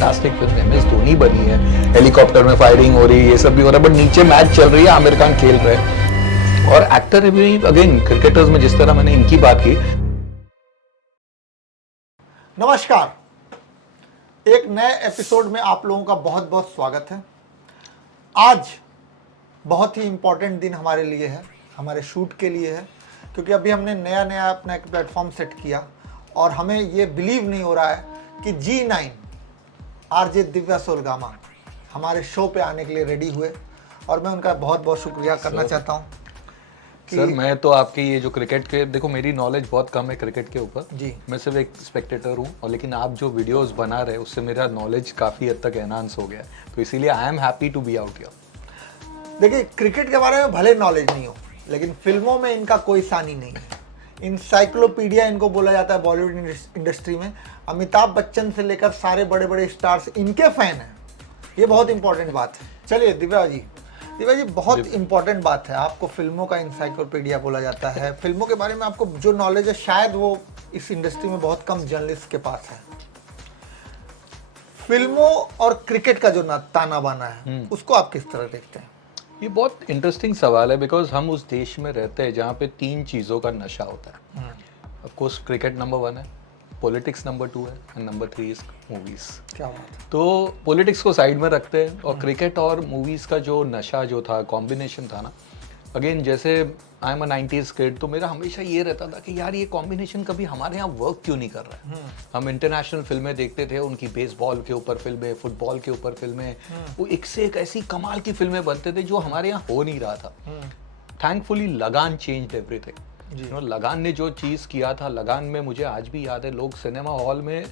Fantastic film MS Dhoni बनी है, helicopter में फायरिंग हो रही है, ये सब भी हो रहा है, बट नीचे मैच चल रही है, आमिर खान खेल रहे हैं। और एक्टर भी अगेन क्रिकेटर्स में जिस तरह मैंने इनकी बात की। नमस्कार, एक नए एपिसोड में आप लोगों का बहुत बहुत स्वागत है। आज बहुत ही इम्पोर्टेंट दिन हमारे लिए है, हमारे शूट के लिए है, क्योंकि अभी हमने नया अपना एक प्लेटफॉर्म सेट किया और हमें ये बिलीव नहीं हो रहा है कि G9 RJ दिव्या सोलगामा हमारे शो पे आने के लिए रेडी हुए और मैं उनका बहुत बहुत शुक्रिया करना चाहता हूँ। सर मैं तो आपकी ये जो क्रिकेट के, देखो मेरी नॉलेज बहुत कम है क्रिकेट के ऊपर जी, मैं सिर्फ एक स्पेक्टेटर हूँ, और लेकिन आप जो वीडियोस बना रहे हैं उससे मेरा नॉलेज काफ़ी हद तक एनहांस हो गया है, तो इसीलिए I am happy to be out here. देखिए क्रिकेट के बारे में भले नॉलेज नहीं हो, लेकिन फिल्मों में इनका कोई सानी नहीं है। इंसाइक्लोपीडिया इनको बोला जाता है बॉलीवुड इंडस्ट्री में। अमिताभ बच्चन से लेकर सारे बड़े बड़े स्टार्स इनके फैन हैं, ये बहुत इंपॉर्टेंट बात है। चलिए दिव्या जी बहुत इंपॉर्टेंट बात है, आपको फिल्मों का इंसाइक्लोपीडिया बोला जाता है। फिल्मों के बारे में आपको जो नॉलेज है शायद वो इस इंडस्ट्री में बहुत कम जर्नलिस्ट के पास है। फिल्मों और क्रिकेट का जो ताना बाना है उसको आप किस तरह देखते हैं? ये बहुत इंटरेस्टिंग सवाल है, बिकॉज हम उस देश में रहते हैं जहाँ पे 3 चीज़ों का नशा होता है। ऑफ कोर्स क्रिकेट नंबर 1 है, पॉलिटिक्स नंबर 2 है, एंड नंबर 3 इज मूवीज। क्या बात है। तो पॉलिटिक्स को साइड में रखते हैं और क्रिकेट और मूवीज का जो नशा जो था, कॉम्बिनेशन था ना, अगेन जैसे I am a 90s kid, तो मेरा हमेशा ये रहता था कि यार ये कॉम्बिनेशन कभी हमारे यहाँ वर्क क्यों नहीं कर रहा है। हम इंटरनेशनल फिल्में देखते थे, उनकी बेसबॉल के ऊपर फिल्में, फुटबॉल के ऊपर फिल्में, वो एक से एक ऐसी कमाल की फिल्में बनते थे जो हमारे यहाँ हो नहीं रहा था। थैंकफुली लगान चेंज्ड एवरीथिंग। लगान ने जो चीज़ किया था, लगान में मुझे आज भी याद है, लोग सिनेमा हॉल में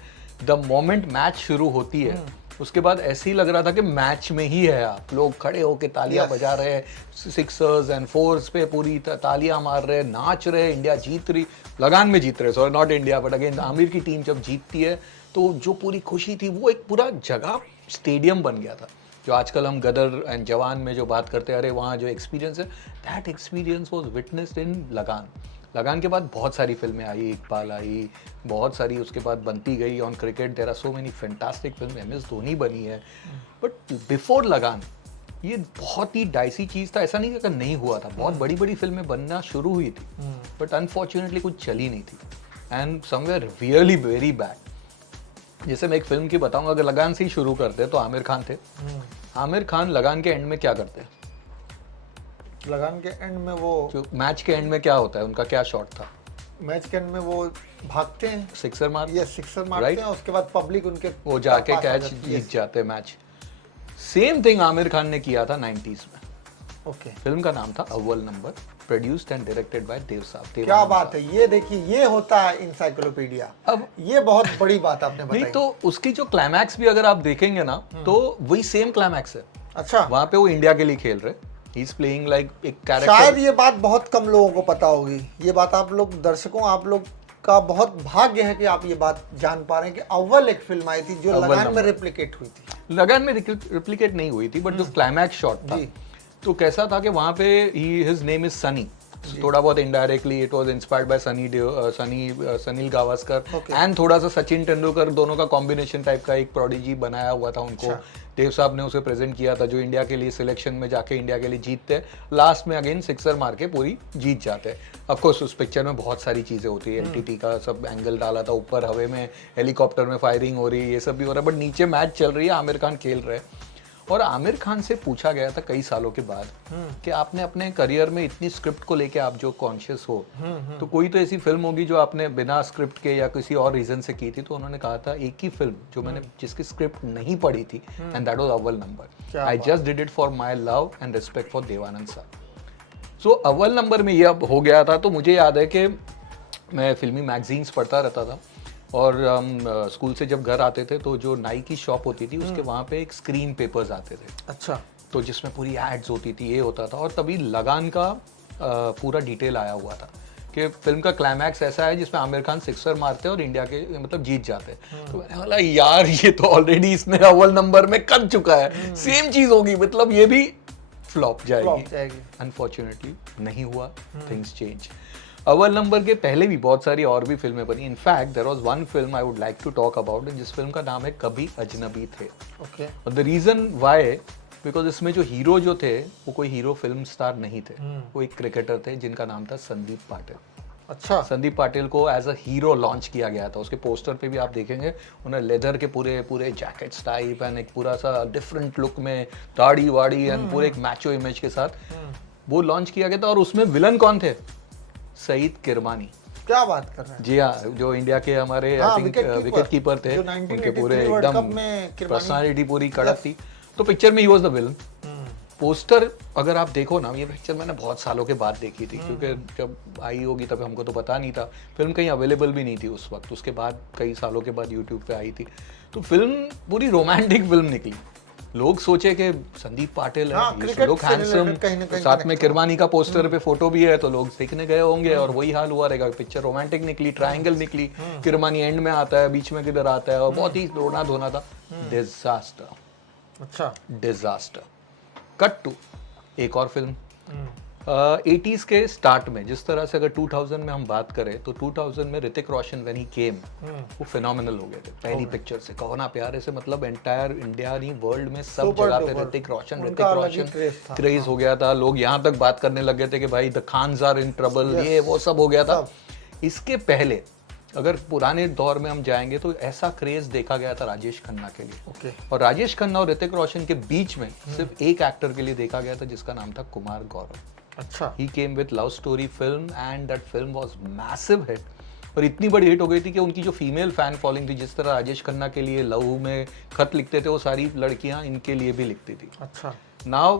द मोमेंट मैच शुरू होती है उसके बाद ऐसे ही लग रहा था कि मैच में ही है आप, लोग खड़े होके तालियां बजा रहे हैं, सिक्सर्स एंड फोर्स पे पूरी तालियां मार रहे हैं, नाच रहे हैं, इंडिया जीत रही, लगान में जीत रहे, sorry not India but again Aamir की टीम जब जीतती है तो जो पूरी खुशी थी वो एक पूरा जगह स्टेडियम बन गया था। जो आजकल हम गदर एंड जवान में जो बात करते हैं, अरे वहाँ जो एक्सपीरियंस है, दैट एक्सपीरियंस वाज विटनेस्ड इन लगान। लगान के बाद बहुत सारी फिल्में आई, इकबाल आई, बहुत सारी उसके बाद बनती गई। On cricket there are so many fantastic film, MS Dhoni बनी है, बट बिफोर लगान ये बहुत ही डाइसी चीज़ था। ऐसा नहीं कि नहीं हुआ था, बहुत बड़ी बड़ी फिल्में बनना शुरू हुई थी, बट अनफॉर्चुनेटली कुछ चली नहीं थी, and somewhere really very bad. जैसे मैं एक फिल्म की बताऊंगा, अगर लगान से ही शुरू करते तो आमिर खान थे। आमिर खान लगान के एंड में क्या करते हैं? लगान के एंड में वो जो मैच के एंड में क्या होता है, उनका क्या शॉट था? मैच के एंड में वो भागते हैं, सिक्सर मार, ये सिक्सर मारते हैं, उसके बाद पब्लिक उनके वो जाके कैच जीत जाते हैं match. Same thing Aamir Khan ने किया था 90s में। ओके, फिल्म का नाम था अव्वल number, produced and directed by Dev साहब। क्या बात है, ये देखिए ये होता है इंसाइक्लोपीडिया। अब ये बहुत बड़ी बात आपने बताई। नहीं तो उसकी जो क्लाइमैक्स भी अगर आप देखेंगे ना तो वही सेम क्लाइमैक्स है। अच्छा, वहां पे वो इंडिया के लिए खेल रहे, ही इज प्लेइंग लाइक एक कैरेक्टर। शायद ये बात बहुत कम लोगों को पता होगी। ये बात आप लोग दर्शकों, आप लोग का बहुत भाग्य है कि आप ये बात जान पा रहे हैं कि अव्वल एक फिल्म आई थी जो लगान में रेप्लिकेट हुई थी। लगान में रेप्लिकेट नहीं हुई थी, बट जो क्लाइमैक्स शॉट था तो कैसा था कि वहां पे हिज नेम इज सनी, थोड़ा बहुत indirectly it was inspired by Sunil Gavaskar and थोड़ा सा सचिन तेंदुलकर, दोनों का कॉम्बिनेशन टाइप का एक प्रोडिजी बनाया हुआ था उनको। देव साहब ने उसे प्रेजेंट किया था, जो इंडिया के लिए सिलेक्शन में जाके इंडिया के लिए जीतते, लास्ट में अगेन सिक्सर मार के पूरी जीत जाते। ऑफ कोर्स उस पिक्चर में बहुत सारी चीजें होती है, LTT का सब एंगल डाला था, ऊपर हवे में हेलीकॉप्टर में फायरिंग हो रही है, ये सब भी हो रहा है, बट नीचे मैच चल रही है, आमिर खान खेल रहे हैं। और आमिर खान से पूछा गया था कई सालों के बाद कि आपने अपने करियर में इतनी स्क्रिप्ट को लेके आप जो कॉन्शियस हो, तो कोई तो ऐसी फिल्म होगी जो आपने बिना स्क्रिप्ट के या किसी और रीजन से की थी। तो उन्होंने कहा था एक ही फिल्म जो मैंने जिसकी स्क्रिप्ट नहीं पढ़ी थी, and that was Awwal Number. I just did it for my love and respect for Dev Anand sahab. So अव्वल नंबर में ये अब हो गया था। तो मुझे याद है कि मैं फिल्मी मैगजीन्स पढ़ता रहता था, और हम स्कूल से जब घर आते थे तो जो नाई की शॉप होती थी उसके वहाँ पे एक स्क्रीन पेपर्स आते थे। अच्छा, तो जिसमें पूरी एड्स होती थी, ये होता था, और तभी लगान का पूरा डिटेल आया हुआ था कि फिल्म का क्लाइमैक्स ऐसा है जिसमें आमिर खान सिक्सर मारते हैं और इंडिया के मतलब जीत जाते हैं। तो मैंने बोला यार ये तो ऑलरेडी इसने अव्वल नंबर में कर चुका है, सेम चीज होगी, मतलब ये भी फ्लॉप जाएगी। अनफॉर्चुनेटली नहीं हुआ, थिंग्स चेंज। अव्वल नंबर के पहले भी बहुत सारी और भी फिल्में बनी. In fact there was one film I would like to talk about, जिस फिल्म का नाम है कभी अजनबी थे. ओके. और द रीजन व्हाई, बिकॉज इसमें जो हीरो जो थे वो कोई हीरो फिल्म स्टार नहीं थे, वो एक क्रिकेटर थे जिनका नाम था संदीप पाटिल. अच्छा. संदीप पाटिल को एज अ हीरो लॉन्च किया गया था. उसके पोस्टर पे भी आप देखेंगे उन्हें लेदर के पूरे पूरे जैकेट्स टाइप एंड एक पूरा सा डिफरेंट लुक में दाढ़ी वाड़ी एंड पूरे एक मैचो इमेज के साथ वो लॉन्च किया गया था. और उसमें विलन कौन थे? सईद किरमानी. क्या बात कर रहे हैं? जी हाँ, जो इंडिया के हमारे आई थिंक विकेट कीपर थे. जो उनके 1983 पूरे वर्ल्ड कप एकदम में किरमानी- पर्सनालिटी पूरी कड़क थी. तो पिक्चर में he was the villain. Poster अगर आप देखो ना, ये पिक्चर मैंने बहुत सालों के बाद देखी थी, क्योंकि जब आई होगी तब हमको तो पता नहीं था. फिल्म कहीं अवेलेबल भी नहीं थी उस वक्त. उसके बाद कई सालों के बाद यूट्यूब पे आई थी. तो फिल्म पूरी रोमांटिक फिल्म निकली. लोग सोचे कि संदीप पाटिल हाँ, है, क्रिकेट लुक से हैंडसम, related कहीं ना कहीं साथ में connect किरमानी का पोस्टर पे फोटो भी है, तो लोग सीखने गए होंगे. और वही हाल हुआ रहेगा. पिक्चर रोमांटिक निकली, ट्रायंगल निकली, किरमानी एंड में आता है, बीच में किधर आता है, और बहुत ही रोना धोना था. डिजास्टर. अच्छा. डिजास्टर. कट टू एक और फिल्म. 80s के स्टार्ट में, जिस तरह से अगर 2000 में हम बात करें तो 2000 में ऋतिक रोशन व्हेन ही केम वो फिनोमिनल हो गए थे पहली पिक्चर से. कहो ना प्यारे से, मतलब एंटायर इंडिया नहीं वर्ल्ड में सब Super जगह पे duper. ऋतिक रोशन उनका अलग ही craze था. क्रेज हो गया था. लोग यहाँ तक बात करने लग गए थे कि भाई the Khans are in trouble, Yes. ये वो सब हो गया था. सब. इसके पहले अगर पुराने दौर में हम जाएंगे तो ऐसा क्रेज देखा गया था राजेश खन्ना के लिए. ओके. और राजेश खन्ना और ऋतिक रोशन के बीच में सिर्फ एक एक्टर के लिए देखा गया था जिसका नाम था कुमार गौरव. अच्छा. He came with love story film and that film was massive hit. और इतनी बड़ी हिट हो गई थी कि उनकी जो फीमेल फैन फॉलोइंग थी, जिस तरह राजेश खन्ना के लिए लव में खत लिखते थे वो सारी लड़कियां इनके लिए भी लिखती थी. अच्छा. Now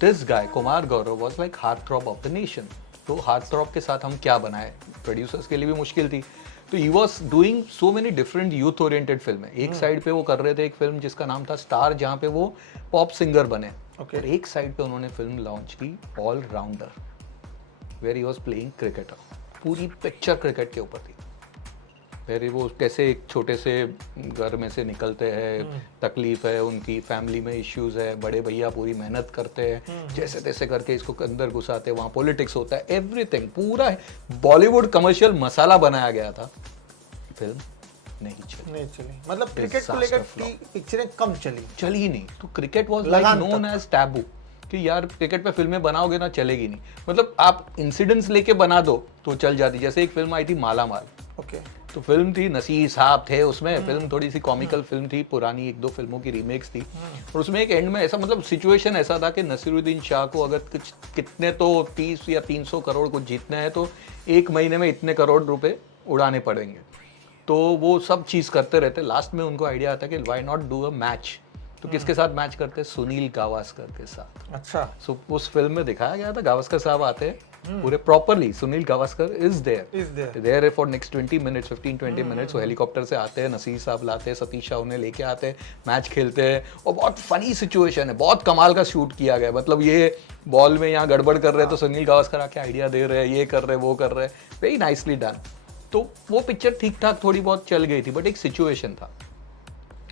this guy Kumar Gaurav was like heart throb of the nation. तो हार्ट थ्रॉब के साथ हम क्या बनाए, प्रोड्यूसर्स के लिए भी मुश्किल थी. तो he was doing so many different youth oriented फिल्में. एक साइड पे वो कर रहे थे एक फिल्म जिसका नाम था स्टार, जहाँ पे वो पॉप सिंगर बने. Okay. और एक साइड पे उन्होंने फिल्म लॉन्च की all rounder, where he was playing cricketer. पूरी पिक्चर क्रिकेट के ऊपर थी. वेर वो कैसे एक छोटे से घर में से निकलते हैं, तकलीफ है उनकी, फैमिली में इश्यूज है, बड़े भैया पूरी मेहनत करते हैं, जैसे तैसे करके इसको अंदर घुसाते हैं, वहाँ पॉलिटिक्स होता है, एवरीथिंग पूरा बॉलीवुड कमर्शियल मसाला बनाया गया था. फिल्म नहीं चली. मतलब क्रिकेट को लेकर पिक्चरें कम चली ही नहीं. तो cricket was like known as taboo कि यार क्रिकेट पे फिल्में बनाओगे ना चलेगी नहीं. मतलब आप इंसिडेंट्स लेके बना दो तो चल जाती. जैसे एक फिल्म आई थी माला माल. ओके. तो फिल्म थी, नसीर साहब थे उसमें. फिल्म थोड़ी सी कॉमिकल फिल्म थी, पुरानी एक दो फिल्मों की रीमेक्स थी. और उसमें एक एंड में ऐसा मतलब सिचुएशन ऐसा था कि नसीरुद्दीन शाह को अगर कुछ कितने तो 30 या 300 करोड़ कुछ जीतने हैं तो एक महीने में इतने करोड़ रुपए उड़ाने पड़ेंगे. तो वो सब चीज़ करते रहते. लास्ट में उनको आइडिया आता है कि why not do a match. तो किसके साथ मैच करते हैं? सुनील गावस्कर के साथ. अच्छा. सो उस फिल्म में दिखाया गया था गावस्कर साहब आते हैं पूरे properly. Sunil Gavaskar is there for next 20 minutes 15-20 minutes. वो हेलीकॉप्टर से आते हैं, नसीर साहब लाते हैं, सतीश शाह उन्हें लेके आते हैं, मैच खेलते हैं. और बहुत फनी सिचुएशन है, बहुत कमाल का शूट किया गया. मतलब ये बॉल में यहाँ गड़बड़ कर रहे हैं तो सुनील गावस्कर आके आइडिया दे रहे हैं, ये कर रहे हैं, वो कर रहे हैं. Very nicely done. तो वो पिक्चर ठीक ठाक थोड़ी बहुत चल गई थी, बट एक सिचुएशन था.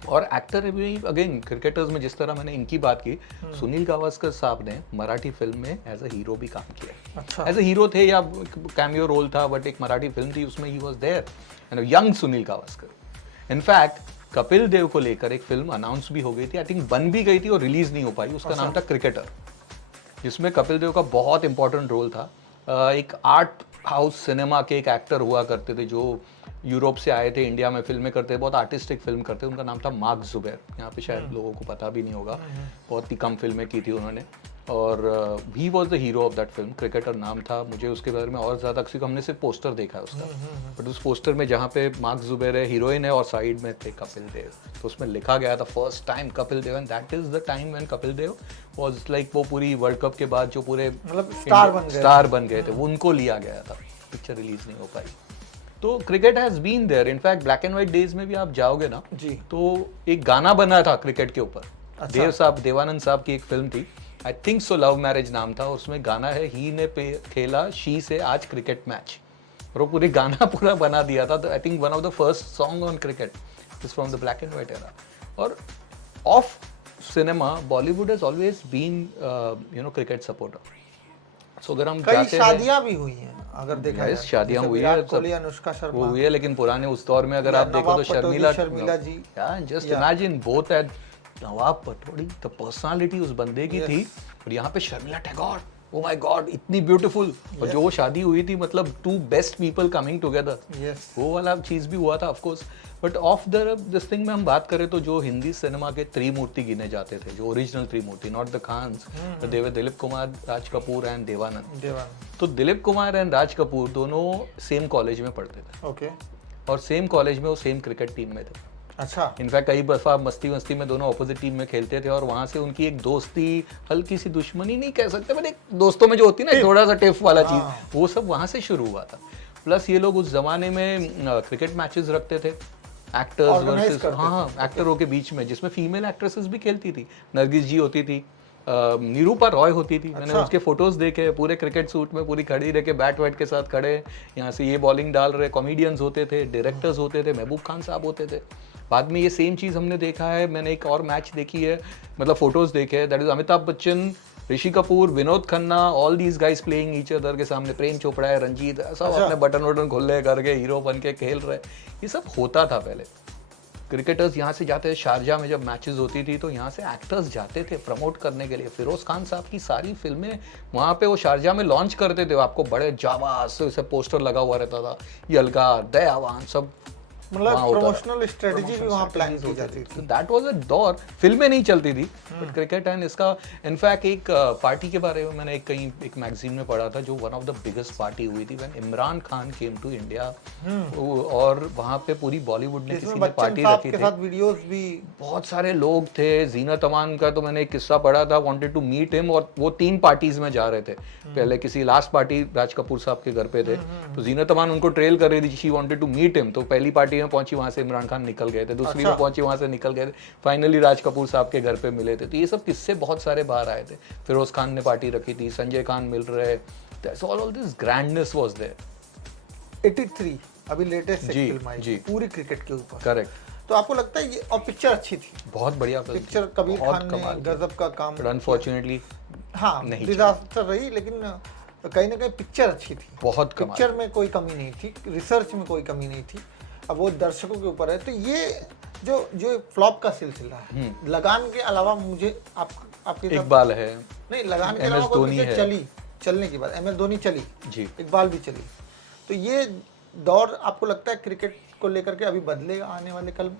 और एक्टर भी अगेन क्रिकेटर्स में जिस तरह मैंने इनकी बात की, सुनील गावस्कर साहब ने मराठी फिल्म में एज अ हीरो भी काम किया. अच्छा. एज अ हीरो थे या कैमियो रोल था, बट एक मराठी फिल्म थी उसमें he was there, young Sunil Gavaskar. In fact Kapil Dev को लेकर एक फिल्म अनाउंस भी हो गई थी, आई थिंक बन भी गई थी और रिलीज नहीं हो पाई. उसका नाम था क्रिकेटर, जिसमें कपिल देव का बहुत इंपॉर्टेंट रोल था. एक आर्ट हाउस सिनेमा के एक एक्टर हुआ करते थे जो यूरोप से आए थे, इंडिया में फिल्में करते, बहुत आर्टिस्टिक फिल्म करते. उनका नाम था मार्क जुबैर. यहाँ पे शायद लोगों को पता भी नहीं होगा, बहुत ही कम फिल्में की थी उन्होंने. और he was the hero of that film. Cricketer नाम था. मुझे उसके बारे में और ज़्यादा, क्योंकि हमने सिर्फ पोस्टर देखा है उसका, बट उस पोस्टर में जहाँ पे मार्क जुबैर है, हीरोइन है, और साइड में थे कपिल देव, तो उसमें लिखा गया था first time Kapil Dev. And that is the time when Kapil Dev was like, वो पूरी वर्ल्ड कप के बाद जो पूरे मतलब स्टार बन गए थे, उनको लिया गया था. पिक्चर रिलीज नहीं हो पाई. तो cricket has been there. In fact black and white days में भी आप जाओगे ना जी, तो एक गाना बना था क्रिकेट के ऊपर. अच्छा. देवानंद साहब की एक फिल्म थी, I think so love marriage नाम था. उसमें गाना है, ही ने खेला शी से आज क्रिकेट मैच. और वो पूरे गाना पूरा बना दिया था. I think one of the first song on cricket is from the black and white era. और of cinema Bollywood has always been cricket supporter. So अगर हम कई जाते हैं, शादियां भी हुई हैं अगर देखा Yes, जाए, शादियां जैसे हुई है, विराट सब कोहली, अनुष्का वो शर्मा, हुई है, लेकिन पुराने उस दौर में अगर या आप देखो नवाब तो पटौदी, शर्मिला जी, जस्ट या imagine both at Nawab Pataudi, the personality उस बंदे की Yes. थी, और यहाँ पे Sharmila Tagore, oh my God, इतनी ब्यूटीफुल, और जो वो शादी हुई थी, मतलब two best people coming together, yes, वो वाला चीज भी हुआ था of course. But of the this thing में हम बात करें तो जो हिंदी सिनेमा के त्रिमूर्ति गिने जाते थे, जो ओरिजिनल त्रिमूर्ति, not the Khans, Dev Dilip Kumar, Raj Kapoor and Dev Anand. Dev Anand, तो दिलीप कुमार एंड राज कपूर दोनों सेम कॉलेज में पढ़ते थे, ओके, और सेम कॉलेज में वो सेम क्रिकेट टीम में थे। अच्छा, इनफैक्ट कई दफा मस्ती मस्ती में दोनों अपोजिट टीम में खेलते थे, और वहां से उनकी एक दोस्ती, हल्की सी दुश्मनी नहीं कह सकते, बट एक दोस्तों में जो होती है ना थोड़ा सा टिफ वाला हाँ। चीज, वो सब वहां से शुरू हुआ था। प्लस ये लोग उस जमाने में क्रिकेट मैचेस रखते थे, एक्टर्स Organize वर्सेस, करते हाँ, एक्टरों के बीच में, जिसमें फीमेल एक्ट्रेसेस भी खेलती थी। नरगिस जी होती थी, निरूपा रॉय होती थी, मैंने अच्छा। उसके फोटोज देखे, पूरे क्रिकेट सूट में, पूरी खड़ी रह के बैट वैट के साथ खड़े, यहाँ से ये बॉलिंग डाल रहे, कॉमेडियंस होते थे, डायरेक्टर्स होते थे, महबूब खान साहब होते थे। बाद में ये सेम चीज़ हमने देखा है, मैंने एक और मैच देखी है, मतलब फोटोज देखे हैं, that is Amitabh Bachchan, Rishi Kapoor, Vinod Khanna, all these guys playing each other के सामने, प्रेम चोपड़ा है, रंजीत, सब अच्छा। अपने बटन वटन खुले करके हीरो बन के खेल रहे, ये सब होता था पहले। क्रिकेटर्स यहाँ से जाते थे, शारजा में जब मैचेस होती थी तो यहाँ से एक्टर्स जाते थे प्रमोट करने के लिए। फिरोज खान साहब की सारी फिल्में वहाँ पे वो शारजा में लॉन्च करते थे, आपको बड़े जाबाज से पोस्टर लगा हुआ रहता था, यलगार, दयावान, सब मतलब वहाँ होता प्रमोशनल स्ट्रेटजी भी वहाँ प्लान की जाती थी। दैट वाज अ दौर, फिल्में नहीं चलती थी, बट क्रिकेट एंड इसका, इनफैक्ट एक पार्टी के बारे में मैंने कहीं एक मैगजीन में पढ़ा था, जो one of the biggest party हुई थी when Imran Khan came to India, और वहाँ पे पूरी बॉलीवुड ने किसी इसमें ने बच्चन पार्टी साहब रखी के थी, साथ वीडियोस भी, बहुत सारे लोग थे। जीनत अमान का तो मैंने एक किस्सा पढ़ा था, वांटेड टू मीट हिम, और वो 3 पार्टीज में जा रहे थे। पहले किसी लास्ट पार्टी राज कपूर साहब के घर पे थे, तो जीनत अमान उनको ट्रेल कर रही थी, she wanted to meet him, तो पहली पार्टी में पहुंची, वहां से इमरान खान निकल गए थे, दूसरी में पहुंची, वहां से निकल गए थे, फाइनली राज कपूर साहब के घर पे मिले थे। तो ये सब किस्से बहुत सारे बाहर आए थे। फिरोज खान ने पार्टी रखी थी, संजय खान मिल रहे, all this grandness was there. 83 अभी लेटेस्ट जी, फिल्म आई जी। पूरी क्रिकेट के ऊपर, करेक्ट, तो आपको लगता है ये, और पिक्चर अच्छी थी, बहुत बढ़िया फिल्म, पिक्चर कबीर बहुत खान ने कमाल की। गजब का काम, बट अनफॉर्चुनेटली हाँ नहीं डिजास्टर रही, लेकिन कहीं ना कहीं पिक्चर अच्छी थी, बहुत कमाल। पिक्चर में कोई कमी नहीं थी, रिसर्च में कोई कमी नहीं थी। अब वो दर्शकों के ऊपर है। तो ये जो फ्लॉप का सिलसिला है, लगान के अलावा मुझे आपकी तरफ- इकबाल है, नहीं, लगान के MS अलावा कोई धोनी पिक्चर है। चलने के बाद MS धोनी चली, जी, इकबाल भी चली, तो ये दौर आपको लगता है क्रिकेट को लेकर के अभी बदलेगा आने वाले कल?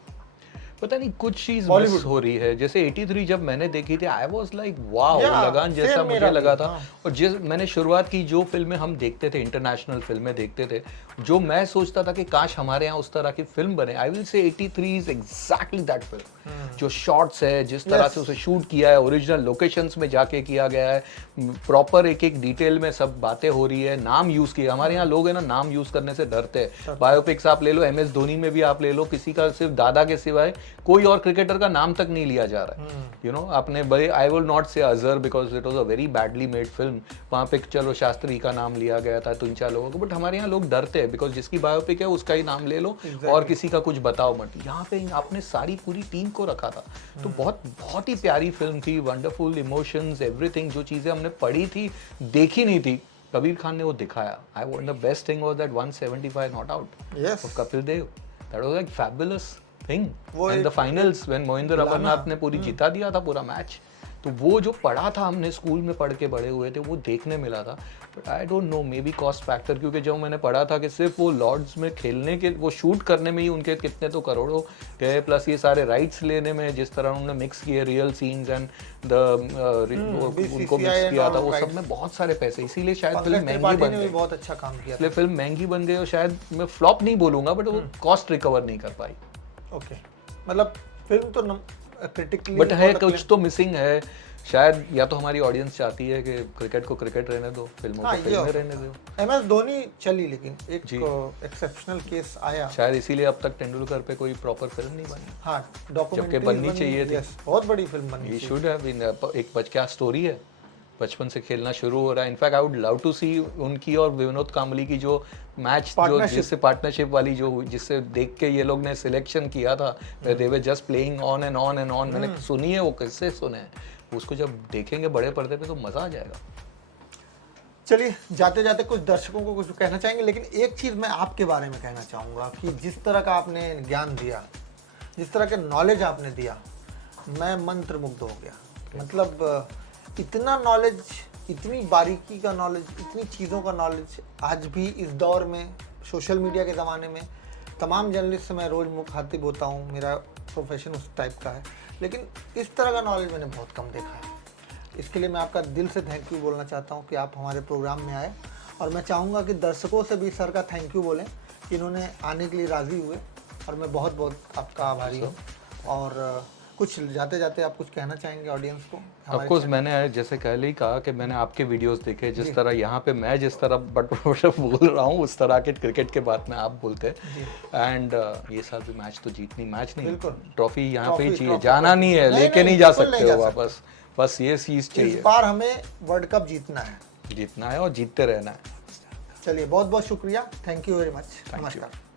पता नहीं कुछ चीज Bollywood। मिस हो रही है। जैसे 83 जब मैंने देखी थी, I was like wow, Yeah, लगान जैसा same मुझे मेरा लगा भी, था। हाँ। और जिस मैंने शुरुआत की, जो फिल्में हम देखते थे, इंटरनेशनल फिल्में देखते थे, जो मैं सोचता था कि काश हमारे यहाँ उस तरह की फिल्म बने, I will say 83 is exactly that film. जो शॉट्स है, जिस तरह Yes। से उसे शूट किया है, ओरिजिनल लोकेशंस में जाके किया गया है, प्रॉपर एक एक डिटेल में सब बातें हो रही है, नाम यूज किया। हमारे यहाँ लोग है ना, नाम यूज करने से डरते हैं। बायोपिक्स आप ले लो, MS धोनी में भी आप ले लो, किसी का सिर्फ दादा के सिवाय कोई और क्रिकेटर का नाम तक नहीं लिया जा रहा है। यू नो, आपने बड़े, आई विल नॉट से Azhar because it was a very badly made film, वहाँ पे चलो शास्त्री का नाम लिया गया था, 3-4 लोगों को, बट हमारे यहाँ लोग डरते हैं बिकॉज जिसकी बायोपिक है उसका ही नाम ले लो, और किसी का कुछ बताओ मत। यहाँ पे आपने सारी पूरी टीम को रखा था, तो बहुत ही प्यारी फिल्म थी, वंडरफुल इमोशंस, एवरीथिंग। जो चीज़ें हमने पढ़ी थी, देखी नहीं थी, कबीर खान ने वो दिखाया। I want the best thing was that 175 not out Yes। Of Kapil Dev, that was like fabulous thing. वो and the finals when Mohinder Amarnath ने पूरी जिता दिया था पूरा मैच, तो वो जो पढ़ा था, हमने स्कूल में पढ़ के बड़े हुए थे, वो देखने मिला था। But I don't know, may be cost factor, क्योंकि जब मैंने पढ़ा था कि सिर्फ वो लॉर्ड्स में खेलने के, वो शूट करने में ही उनके कितने तो करोड़ों गए, प्लस ये सारे राइट्स लेने में, जिस तरह उन्होंने मिक्स किए रियल सीन्स एंड उनको मिक्स किया था, वो सब में बहुत सारे पैसे, इसीलिए शायद फिल्म महंगी बन गई। बहुत अच्छा काम किया इसलिए फिल्म महंगी बन गई, और शायद मैं फ्लॉप नहीं बोलूंगा, बट वो कॉस्ट रिकवर नहीं कर पाई। ओके, मतलब फिल्म तो क्रिटिकली, बट है कुछ तो मिसिंग है शायद, या तो हमारी ऑडियंस चाहती है कि क्रिकेट को क्रिकेट रहने दो, फिल्मों को फिल्में रहने दो। MS धोनी चली, लेकिन एक एक्सेप्शनल केस आया, शायद इसीलिए अब तक तेंदुलकर पे कोई प्रॉपर फिल्म नहीं बनी। हाँ, डॉक्यूमेंट्री जबकि बननी चाहिए थी। बहुत बड़ी फिल्म बननी ही चाहिए। शुड हैव बीन, एक क्या स्टोरी है, बचपन से खेलना शुरू हो रहा है। In fact I would love to see उनकी और विनोद कांबली की जो मैच, जो जिससे पार्टनरशिप वाली, जो जिससे देख के ये लोग ने सिलेक्शन किया था, they were just playing on and on and on, मैंने सुनी है, वो किससे सुने हैं, उसको जब देखेंगे बड़े पर्दे पे तो मजा आ जाएगा। चलिए जाते जाते कुछ दर्शकों को कुछ कहना चाहेंगे, लेकिन एक चीज़ मैं आपके बारे में कहना चाहूँगा कि जिस तरह का आपने ज्ञान दिया, जिस तरह के नॉलेज आपने दिया, मैं मंत्रमुग्ध हो गया। मतलब इतना नॉलेज, इतनी बारीकी का नॉलेज, इतनी चीज़ों का नॉलेज आज भी इस दौर में, सोशल मीडिया के ज़माने में तमाम जर्नलिस्ट से मैं रोज़ मुखातिब होता हूँ, मेरा प्रोफेशन उस टाइप का है, लेकिन इस तरह का नॉलेज मैंने बहुत कम देखा है। इसके लिए मैं आपका दिल से थैंक यू बोलना चाहता हूँ कि आप हमारे प्रोग्राम में आए, और मैं चाहूँगा कि दर्शकों से भी सर का थैंक यू बोलें कि इन्होंने आने के लिए राज़ी हुए, और मैं बहुत बहुत आपका आभारी हूँ। और कुछ जाते जाते आप कुछ कहना चाहेंगे ऑडियंस को? ऑफ कोर्स मैंने जैसे पहले ही कहा कि मैंने आपके वीडियोस देखे, जिस तरह यहाँ पे मैं जिस तरह बट बोल रहा हूँ उस तरह के क्रिकेट के बारे में आप बोलते हैं। एंड ये साल भी मैच तो जीतनी, मैच नहीं, ट्रॉफी यहाँ पे ही चाहिए, जाना नहीं है, लेके नहीं जा सकते हो वापस, बस ये चीज़ चाहिए। इस बार हमें वर्ल्ड कप जीतना है और जीतते रहना है। चलिए बहुत बहुत शुक्रिया, थैंक यू वेरी मच, नमस्कार।